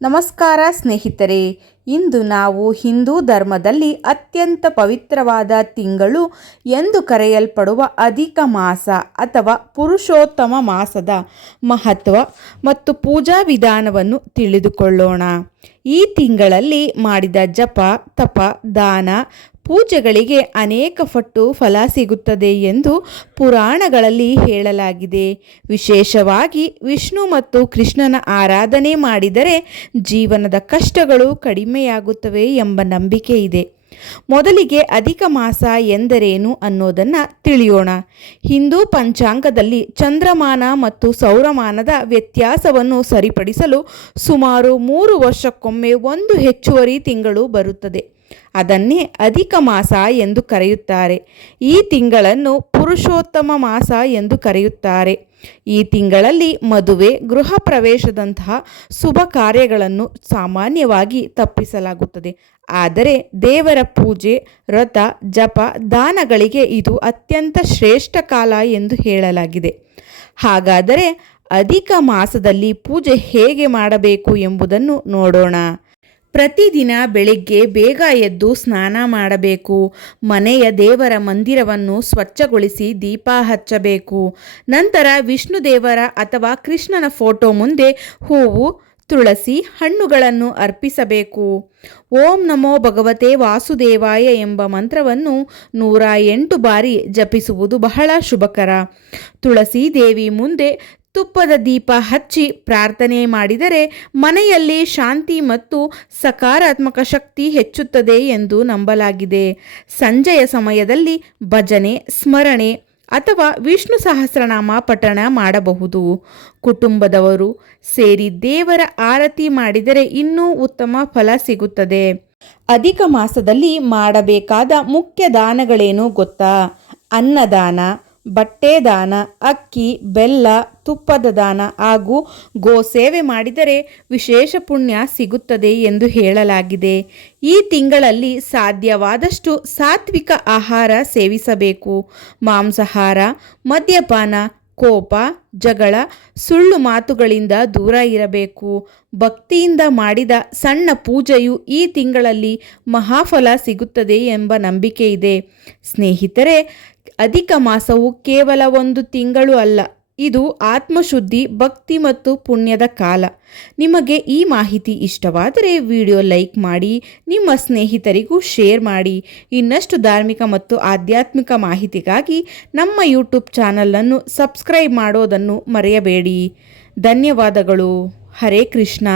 ನಮಸ್ಕಾರ ಸ್ನೇಹಿತರೆ, ಇಂದು ನಾವು ಹಿಂದೂ ಧರ್ಮದಲ್ಲಿ ಅತ್ಯಂತ ಪವಿತ್ರವಾದ ತಿಂಗಳು ಎಂದು ಕರೆಯಲ್ಪಡುವ ಅಧಿಕ ಮಾಸ ಅಥವಾ ಪುರುಷೋತ್ತಮ ಮಾಸದ ಮಹತ್ವ ಮತ್ತು ಪೂಜಾ ವಿಧಾನವನ್ನು ತಿಳಿದುಕೊಳ್ಳೋಣ. ಈ ತಿಂಗಳಲ್ಲಿ ಮಾಡಿದ ಜಪ, ತಪ, ದಾನ, ಪೂಜೆಗಳಿಗೆ ಅನೇಕ ಪಟ್ಟು ಫಲ ಸಿಗುತ್ತದೆ ಎಂದು ಪುರಾಣಗಳಲ್ಲಿ ಹೇಳಲಾಗಿದೆ. ವಿಶೇಷವಾಗಿ ವಿಷ್ಣು ಮತ್ತು ಕೃಷ್ಣನ ಆರಾಧನೆ ಮಾಡಿದರೆ ಜೀವನದ ಕಷ್ಟಗಳು ಕಡಿಮೆಯಾಗುತ್ತವೆ ಎಂಬ ನಂಬಿಕೆ ಇದೆ. ಮೊದಲಿಗೆ ಅಧಿಕ ಮಾಸ ಎಂದರೇನು ಅನ್ನೋದನ್ನು ತಿಳಿಯೋಣ. ಹಿಂದೂ ಪಂಚಾಂಗದಲ್ಲಿ ಚಂದ್ರಮಾನ ಮತ್ತು ಸೌರಮಾನದ ವ್ಯತ್ಯಾಸವನ್ನು ಸರಿಪಡಿಸಲು ಸುಮಾರು 3 ವರ್ಷಕ್ಕೊಮ್ಮೆ ಒಂದು ಹೆಚ್ಚುವರಿ ತಿಂಗಳು ಬರುತ್ತದೆ. ಅದನ್ನೇ ಅಧಿಕ ಮಾಸ ಎಂದು ಕರೆಯುತ್ತಾರೆ. ಈ ತಿಂಗಳನ್ನು ಪುರುಷೋತ್ತಮ ಮಾಸ ಎಂದು ಕರೆಯುತ್ತಾರೆ. ಈ ತಿಂಗಳಲ್ಲಿ ಮದುವೆ, ಗೃಹ ಪ್ರವೇಶದಂತಹ ಶುಭ ಕಾರ್ಯಗಳನ್ನು ಸಾಮಾನ್ಯವಾಗಿ ತಪ್ಪಿಸಲಾಗುತ್ತದೆ. ಆದರೆ ದೇವರ ಪೂಜೆ, ವ್ರತ, ಜಪ, ದಾನಗಳಿಗೆ ಇದು ಅತ್ಯಂತ ಶ್ರೇಷ್ಠ ಕಾಲ ಎಂದು ಹೇಳಲಾಗಿದೆ. ಹಾಗಾದರೆ ಅಧಿಕ ಮಾಸದಲ್ಲಿ ಪೂಜೆ ಹೇಗೆ ಮಾಡಬೇಕು ಎಂಬುದನ್ನು ನೋಡೋಣ. ಪ್ರತಿದಿನ ಬೆಳಿಗ್ಗೆ ಬೇಗ ಎದ್ದು ಸ್ನಾನ ಮಾಡಬೇಕು. ಮನೆಯ ದೇವರ ಮಂದಿರವನ್ನು ಸ್ವಚ್ಛಗೊಳಿಸಿ ದೀಪ ಹಚ್ಚಬೇಕು. ನಂತರ ವಿಷ್ಣು ದೇವರ ಅಥವಾ ಕೃಷ್ಣನ ಫೋಟೋ ಮುಂದೆ ಹೂವು, ತುಳಸಿ, ಹಣ್ಣುಗಳನ್ನು ಅರ್ಪಿಸಬೇಕು. ಓಂ ನಮೋ ಭಗವತೆ ವಾಸುದೇವಾಯ ಎಂಬ ಮಂತ್ರವನ್ನು 108 ಬಾರಿ ಜಪಿಸುವುದು ಬಹಳ ಶುಭಕರ. ತುಳಸಿ ದೇವಿ ಮುಂದೆ ತುಪ್ಪದ ದೀಪ ಹಚ್ಚಿ ಪ್ರಾರ್ಥನೆ ಮಾಡಿದರೆ ಮನೆಯಲ್ಲಿ ಶಾಂತಿ ಮತ್ತು ಸಕಾರಾತ್ಮಕ ಶಕ್ತಿ ಹೆಚ್ಚುತ್ತದೆ ಎಂದು ನಂಬಲಾಗಿದೆ. ಸಂಜೆಯ ಸಮಯದಲ್ಲಿ ಭಜನೆ, ಸ್ಮರಣೆ ಅಥವಾ ವಿಷ್ಣು ಸಹಸ್ರನಾಮ ಪಠಣ ಮಾಡಬಹುದು. ಕುಟುಂಬದವರು ಸೇರಿ ದೇವರ ಆರತಿ ಮಾಡಿದರೆ ಇನ್ನೂ ಉತ್ತಮ ಫಲ ಸಿಗುತ್ತದೆ. ಅಧಿಕ ಮಾಸದಲ್ಲಿ ಮಾಡಬೇಕಾದ ಮುಖ್ಯ ದಾನಗಳೇನು ಗೊತ್ತಾ? ಅನ್ನದಾನ, ಬಟ್ಟೆ ದಾನ, ಅಕ್ಕಿ, ಬೆಲ್ಲ, ತುಪ್ಪದ ದಾನ ಹಾಗೂ ಗೋಸೇವೆ ಮಾಡಿದರೆ ವಿಶೇಷ ಪುಣ್ಯ ಸಿಗುತ್ತದೆ ಎಂದು ಹೇಳಲಾಗಿದೆ. ಈ ತಿಂಗಳಲ್ಲಿ ಸಾಧ್ಯವಾದಷ್ಟು ಸಾತ್ವಿಕ ಆಹಾರ ಸೇವಿಸಬೇಕು. ಮಾಂಸಾಹಾರ, ಮದ್ಯಪಾನ, ಕೋಪ, ಜಗಳ, ಸುಳ್ಳು ಮಾತುಗಳಿಂದ ದೂರ ಇರಬೇಕು. ಭಕ್ತಿಯಿಂದ ಮಾಡಿದ ಸಣ್ಣ ಪೂಜೆಯು ಈ ತಿಂಗಳಲ್ಲಿ ಮಹಾಫಲ ಸಿಗುತ್ತದೆ ಎಂಬ ನಂಬಿಕೆ ಇದೆ. ಸ್ನೇಹಿತರೆ, ಅಧಿಕ ಮಾಸವು ಕೇವಲ ಒಂದು ತಿಂಗಳು ಅಲ್ಲ, ಇದು ಆತ್ಮಶುದ್ಧಿ, ಭಕ್ತಿ ಮತ್ತು ಪುಣ್ಯದ ಕಾಲ. ನಿಮಗೆ ಈ ಮಾಹಿತಿ ಇಷ್ಟವಾದರೆ ವಿಡಿಯೋ ಲೈಕ್ ಮಾಡಿ, ನಿಮ್ಮ ಸ್ನೇಹಿತರಿಗೂ ಶೇರ್ ಮಾಡಿ. ಇನ್ನಷ್ಟು ಧಾರ್ಮಿಕ ಮತ್ತು ಆಧ್ಯಾತ್ಮಿಕ ಮಾಹಿತಿಗಾಗಿ ನಮ್ಮ ಯೂಟ್ಯೂಬ್ ಚಾನಲನ್ನು ಸಬ್ಸ್ಕ್ರೈಬ್ ಮಾಡೋದನ್ನು ಮರೆಯಬೇಡಿ. ಧನ್ಯವಾದಗಳು. ಹರೇ ಕೃಷ್ಣ.